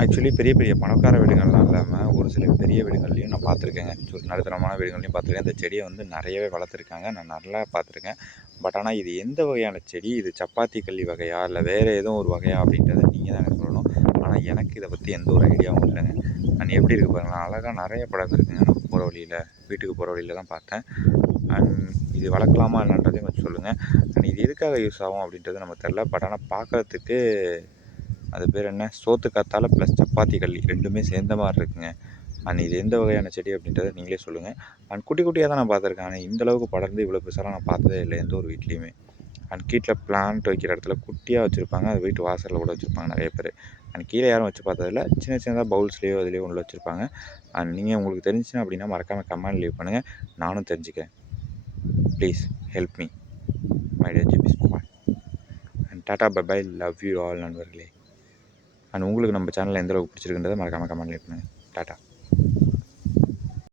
Actually பெரிய பெரிய பணக்கார வீடுகள்லாம் இல்லாமல் ஒரு சில பெரிய வீடுகள்லையும் நான் பார்த்துருக்கேங்க. ஒரு நடுத்தரமான வீடுகள்லையும் பார்த்துருக்கேன். இந்த செடியை வந்து நிறையவே வளர்த்துருக்காங்க. நான் நல்லா பார்த்துருக்கேன். பட் ஆனால் இது எந்த வகையான செடி? இது சப்பாத்தி கல்லி வகையா? இல்லை வேறு எதுவும் ஒரு வகையா? அப்படின்றத நீங்கள் தான் எனக்கு சொல்லணும். ஆனால் எனக்கு இதை பற்றி எந்த ஒரு ஐடியாவும் இல்லைங்க. நான் எப்படி இருக்குது பாருங்களேன், அழகாக நிறைய படம் இருக்குங்க. நான் போகிற வழியில், வீட்டுக்கு போகிற வழியில் தான் பார்த்தேன். அண்ட் இது வளர்க்கலாமா என்னன்றதையும் கொஞ்சம் சொல்லுங்கள். அண்ட் இது எதுக்காக யூஸ் ஆகும் அப்படின்றது நமக்கு தெரில. பட் ஆனால் பார்க்குறதுக்கு அது பேர் என்ன, சோத்து காத்தால ப்ளஸ் சப்பாத்தி கல்லி 2மே சேர்ந்த மாதிரி இருக்குங்க. அண்ட் இது எந்த வகையான செடி அப்படின்றத நீங்களே சொல்லுங்கள். அண்ட் குட்டி குட்டியாக தான் நான் பார்த்துருக்கேன். ஆனால் இந்த அளவுக்கு படர்ந்து இவ்வளோ பெருசாலாம் நான் பார்த்ததே இல்லை எந்த ஒரு வீட்லேயுமே. அண்ட் கீழே பிளான்ட் வைக்கிற இடத்துல குட்டியாக வச்சுருப்பாங்க. அது வீட்டு வாசலில் கூட வச்சுருப்பாங்க நிறைய பேர். அண்ட் கீழே யாரும் வச்சு பார்த்ததில்ல. சின்ன சின்னதாக பவுல்ஸ்லேயோ அதுலேயோ ஒன்றில் வச்சுருப்பாங்க. அண்ட் நீங்கள் உங்களுக்கு தெரிஞ்சுன்னா அப்படின்னா மறக்காமல் கமெண்ட் லீவ் பண்ணுங்கள். நானும் தெரிஞ்சுக்கிறேன். Please help me my dear GB squad. And tata bye bye, love you all நண்பர்களே. அண்ட் உங்களுக்கு நம்ம சேனலில் எந்த அளவுக்கு பிடிச்சிருக்குன்றதை மறக்காமல் கமெண்ட் லீவ் பண்ணுங்கள். டாட்டா.